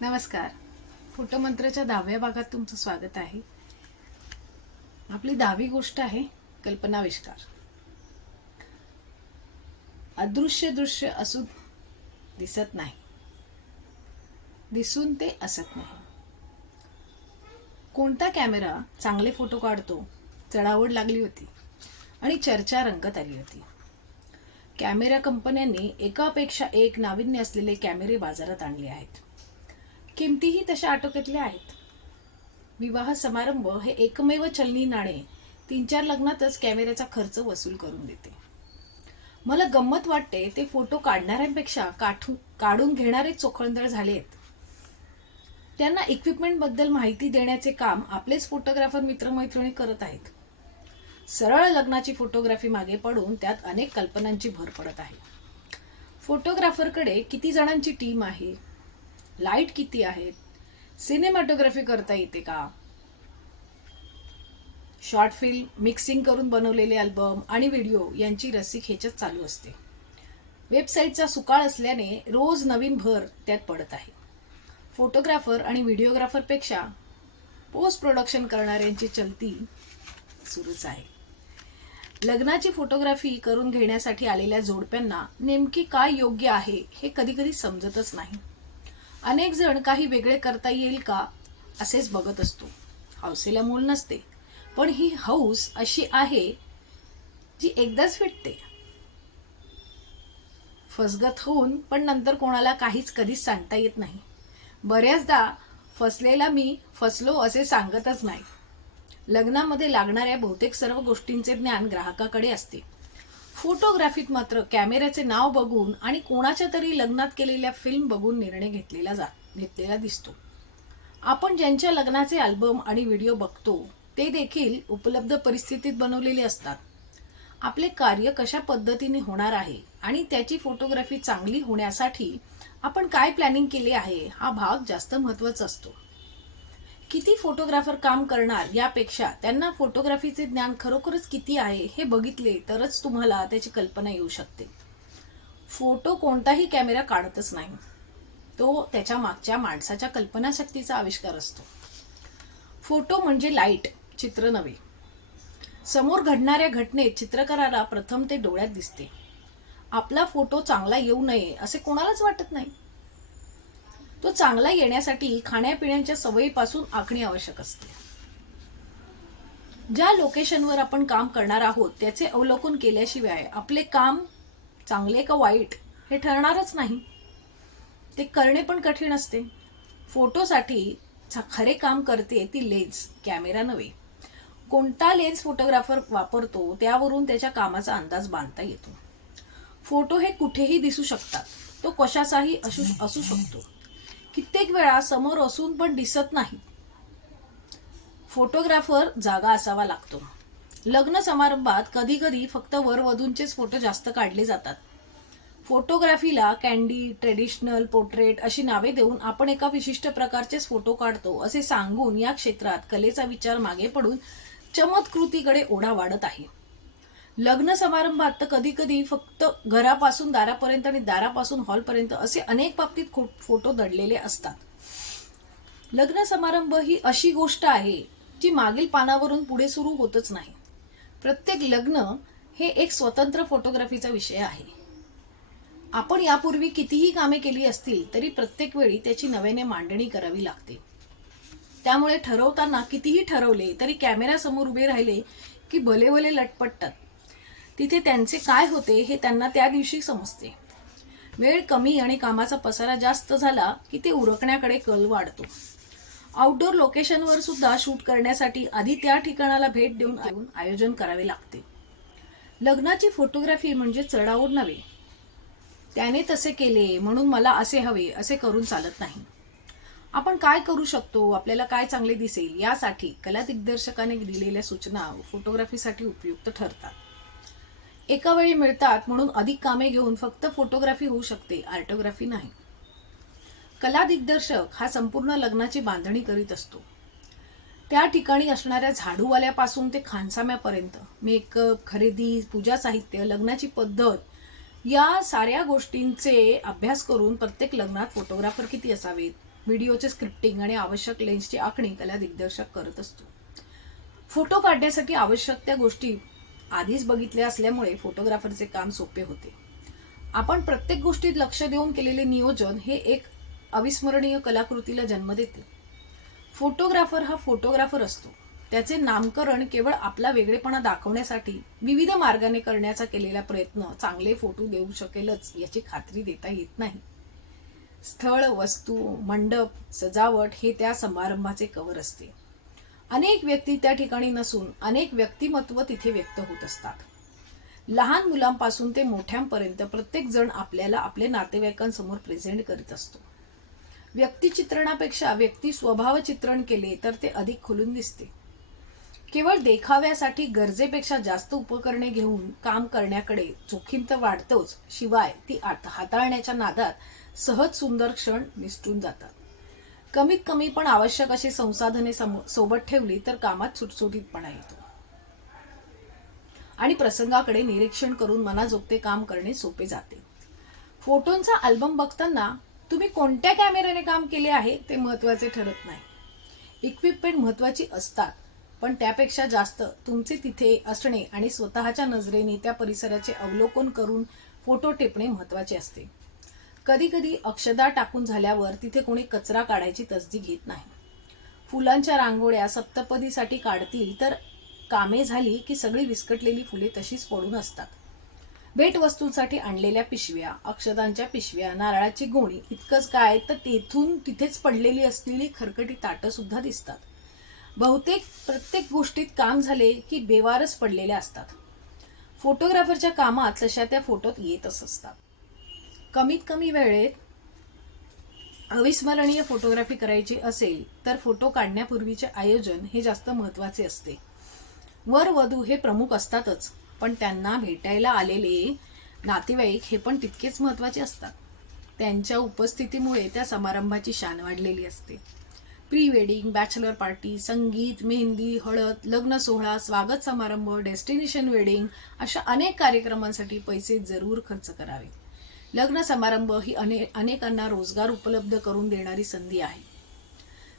नमस्कार. फोटोमंत्राच्या दहाव्या भागात तुमचं स्वागत आहे. आपली दहावी गोष्ट आहे कल्पनाविष्कार. अदृश्य दृश्य असून दिसत नाही. दिसून ते असत नाही. कोणता कॅमेरा चांगले फोटो काढतो चढावड लागली होती आणि चर्चा रंगत आली होती. कॅमेरा कंपन्यांनी एकापेक्षा एक नाविन्य असलेले कॅमेरे बाजारात आणले आहेत. किमतीही तशा आटोक्यातल्या आहेत. विवाह समारंभ हे एकमेव चलनी नाणे तीन चार लग्नातच कॅमेऱ्याचा खर्च वसूल करून देते. मला गंमत वाटते ते फोटो काढणाऱ्यांपेक्षा काठू काढून घेणारे झाले झालेत त्यांना इक्विपमेंटबद्दल माहिती देण्याचे काम आपलेच फोटोग्राफर मित्रमैत्रिणी करत आहेत. सरळ लग्नाची फोटोग्राफी मागे पडून त्यात अनेक कल्पनांची भर पडत आहे. फोटोग्राफरकडे किती जणांची टीम आहे? लाइट किती आहेत? सिनेमॅटोग्राफी करता येते का? शॉर्ट फिल्म मिक्सिंग करून बनवलेले अल्बम आणि व्हिडिओ यांची रसिक ह्याच्यात चालू असते. वेबसाईटचा सुकाळ असल्याने रोज नवीन भर त्यात पडत आहे. फोटोग्राफर आणि व्हिडिओग्राफरपेक्षा पोस्ट प्रोडक्शन करणाऱ्यांची चलती सुरूच आहे. लग्नाची फोटोग्राफी करून घेण्यासाठी आलेल्या जोडप्यांना नेमकी काय योग्य आहे हे कधी कधी समजतच नाही. अनेक जण काही वेगळे करता येईल का असेच बघत असतो. हौसेला मूल नसते. पण ही हौस अशी आहे जी एकदाच फिटते. फसगत होऊन पण नंतर कोणाला काहीच कधीच सांगता येत नाही. बऱ्याचदा फसलेला मी फसलो असे सांगतच नाही. लग्नामध्ये लागणाऱ्या बहुतेक सर्व गोष्टींचे ज्ञान ग्राहकाकडे असते. फोटोग्राफीत मात्र कॅमेऱ्याचे नाव बघून आणि कोणाच्या तरी लग्नात केलेल्या फिल्म बघून निर्णय घेतलेला जा घेतलेला दिसतो. आपण ज्यांच्या लग्नाचे अल्बम आणि व्हिडिओ बघतो ते देखील उपलब्ध परिस्थितीत बनवलेले असतात. आपले कार्य कशा पद्धतीने होणार आहे आणि त्याची फोटोग्राफी चांगली होण्यासाठी आपण काय प्लॅनिंग केले आहे हा भाग जास्त महत्त्वाचा असतो. किती फोटोग्राफर काम करणार यापेक्षा त्यांना फोटोग्राफीचे ज्ञान खरोखरच किती आहे हे बघितले तरच तुम्हाला त्याची कल्पना येऊ शकते. फोटो कोणताही कॅमेरा काढतच नाही. तो त्याच्या मागच्या माणसाच्या कल्पनाशक्तीचा आविष्कार असतो. फोटो म्हणजे लाइट चित्र नव्हे. समोर घडणाऱ्या घटनेत चित्रकाराला प्रथम ते डोळ्यात दिसते. आपला फोटो चांगला येऊ नये असे कोणालाच वाटत नाही. तो चांगला येण्यासाठी खाण्यापिण्याच्या सवयीपासून आखणी आवश्यक असते. ज्या लोकेशनवर आपण काम करणार आहोत त्याचे अवलोकन केल्याशिवाय आपले काम चांगले का वाईट हे ठरणारच नाही. ते करणे पण कठीण असते. फोटोसाठी खरे काम करते ती लेन्स कॅमेरा नव्हे. कोणता लेन्स फोटोग्राफर वापरतो त्यावरून त्याच्या कामाचा अंदाज बांधता येतो. फोटो हे कुठेही दिसू शकतात तो कशाचाही असू असू शकतो. कित्येक वेळा समोर असून पण दिसत नाही. फोटोग्राफर जागा असावा लागतो. लग्न समारंभात कधी कधी फक्त वरवधूंचेच फोटो जास्त काढले जातात. फोटोग्राफीला कॅन्डी ट्रेडिशनल पोर्ट्रेट अशी नावे देऊन आपण एका विशिष्ट प्रकारचेच फोटो काढतो असे सांगून या क्षेत्रात कलेचा विचार मागे पडून चमत्कृतीकडे ओढा वाढत आहे. लग्न समारंभात तर कधी कधी फक्त घरापासून दारापर्यंत आणि दारापासून हॉलपर्यंत असे अनेक बाबतीत खो- फोटो दडलेले असतात. लग्न समारंभ ही अशी गोष्ट आहे जी मागील पानावरून पुढे सुरू होतच नाही. प्रत्येक लग्न हे एक स्वतंत्र फोटोग्राफीचा विषय आहे. आपण यापूर्वी कितीही कामे केली असतील तरी प्रत्येक वेळी त्याची नव्याने मांडणी करावी लागते. त्यामुळे ठरवताना कितीही ठरवले तरी कॅमेऱ्यासमोर उभे राहिले की भले भले लटपटतात. तिथे त्यांचे काय होते हे त्यांना त्या दिवशी समजते. वेळ कमी आणि कामाचा पसारा जास्त झाला की ते उरकण्याकडे कल वाढतो. आउटडोर लोकेशनवर सुद्धा शूट करण्यासाठी आधी त्या ठिकाणाला भेट देऊन आयोजन करावे लागते. लग्नाची फोटोग्राफी म्हणजे चढाओढ नव्हे. त्याने तसे केले म्हणून मला असे हवे असे करून चालत नाही. आपण काय करू शकतो? आपल्याला काय चांगले दिसेल? यासाठी कला दिग्दर्शकाने दिलेल्या सूचना फोटोग्राफीसाठी उपयुक्त ठरतात. एका वेळी मिळतात म्हणून अधिक कामे घेऊन फक्त फोटोग्राफी होऊ शकते आर्टोग्राफी नाही. कला दिग्दर्शक हा संपूर्ण लग्नाची बांधणी करीत असतो. त्या ठिकाणी असणाऱ्या झाडूवाल्यापासून ते खानसाम्यापर्यंत मेकअप खरेदी पूजा साहित्य लग्नाची पद्धत या साऱ्या गोष्टींचे अभ्यास करून प्रत्येक लग्नात फोटोग्राफर किती असावेत व्हिडिओचे स्क्रिप्टिंग आणि आवश्यक लेन्सची आखणी कला दिग्दर्शक करत असतो. फोटो काढण्यासाठी आवश्यक त्या गोष्टी आधीच बघितले असल्यामुळे फोटोग्राफरचे काम सोपे होते. आपण प्रत्येक गोष्टीत लक्ष देऊन केलेले नियोजन हे एक अविस्मरणीय कलाकृतीला जन्म देते. फोटोग्राफर हा फोटोग्राफर असतो. त्याचे नामकरण केवळ आपला वेगळेपणा दाखवण्यासाठी विविध मार्गाने करण्याचा केलेला प्रयत्न चांगले फोटो देऊ शकेलच याची खात्री देता येत नाही. स्थळ वस्तू मंडप सजावट हे त्या समारंभाचे कवर असते. अनेक व्यक्ती त्या ठिकाणी नसून अनेक व्यक्तिमत्व तिथे व्यक्त होत असतात. लहान मुलांपासून ते मोठ्यांपर्यंत प्रत्येक जण आपल्याला आपल्या नातेवाईकांसमोर प्रेझेंट करीत असतो. व्यक्तिचित्रणापेक्षा व्यक्ती स्वभाव चित्रण केले तर ते अधिक खुलून दिसते. केवळ देखाव्यासाठी गरजेपेक्षा जास्त उपकरणे घेऊन काम करण्याकडे जोखीम तर वाढतोच शिवाय ती आत- हाताळण्याच्या नादात सहज सुंदर क्षण निसटून जातात. कमीत कमी पण आवश्यक अशी संसाधने सोबत ठेवली तर कामात सुटसुटीतपणा येतो आणि प्रसंगाकडे निरीक्षण करून मनाजोगते काम करणे सोपे जाते. फोटोंचा अल्बम बघताना तुम्ही कोणत्या कॅमेऱ्याने काम केले आहे ते महत्त्वाचे ठरत नाही. इक्विपमेंट महत्वाची असतात पण त्यापेक्षा जास्त तुमचे तिथे असणे आणि स्वतःच्या नजरेने त्या परिसराचे अवलोकन करून फोटो टिपणे महत्त्वाचे असते. कधी कधी अक्षदा टाकून झाल्यावर तिथे कोणी कचरा काढायची तसदी घेत नाही. फुलांच्या रांगोळ्या सप्तपदीसाठी काढतील तर कामे झाली की सगळी विस्कटलेली फुले तशीच पडून असतात. भेटवस्तूंसाठी आणलेल्या पिशव्या अक्षदांच्या पिशव्या नारळाची गोणी इतकंच काय तर तेथून तिथेच पडलेली असलेली खरकटी ताटं सुद्धा दिसतात. बहुतेक प्रत्येक गोष्टीत काम झाले की बेवारच पडलेल्या असतात. फोटोग्राफरच्या कामात तशा त्या फोटोत येतच असतात. कमीत कमी वेळेत अविस्मरणीय फोटोग्राफी करायची असेल तर फोटो काढण्यापूर्वीचे आयोजन हे जास्त महत्त्वाचे असते. वर वधू हे प्रमुख असतातच पण त्यांना भेटायला आलेले नातेवाईक हे पण तितकेच महत्त्वाचे असतात. त्यांच्या उपस्थितीमुळे त्या समारंभाची शान वाढलेली असते. प्री वेडिंग बॅचलर पार्टी संगीत मेहंदी हळद लग्न सोहळा स्वागत समारंभ डेस्टिनेशन वेडिंग अशा अनेक कार्यक्रमांसाठी पैसे जरूर खर्च करावे. लग्न समारंभ ही अने अनेकांना रोजगार उपलब्ध करून देणारी संधी आहे.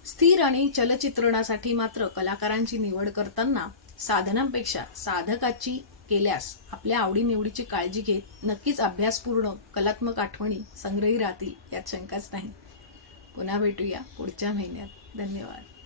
स्थिर आणि चलचित्रणासाठी मात्र कलाकारांची निवड करताना साधनांपेक्षा साधकाची केल्यास आपल्या आवडीनिवडीची काळजी घेत नक्कीच अभ्यासपूर्ण कलात्मक आठवणी संग्रही राहतील यात शंकाच नाही. पुन्हा भेटूया पुढच्या महिन्यात. धन्यवाद.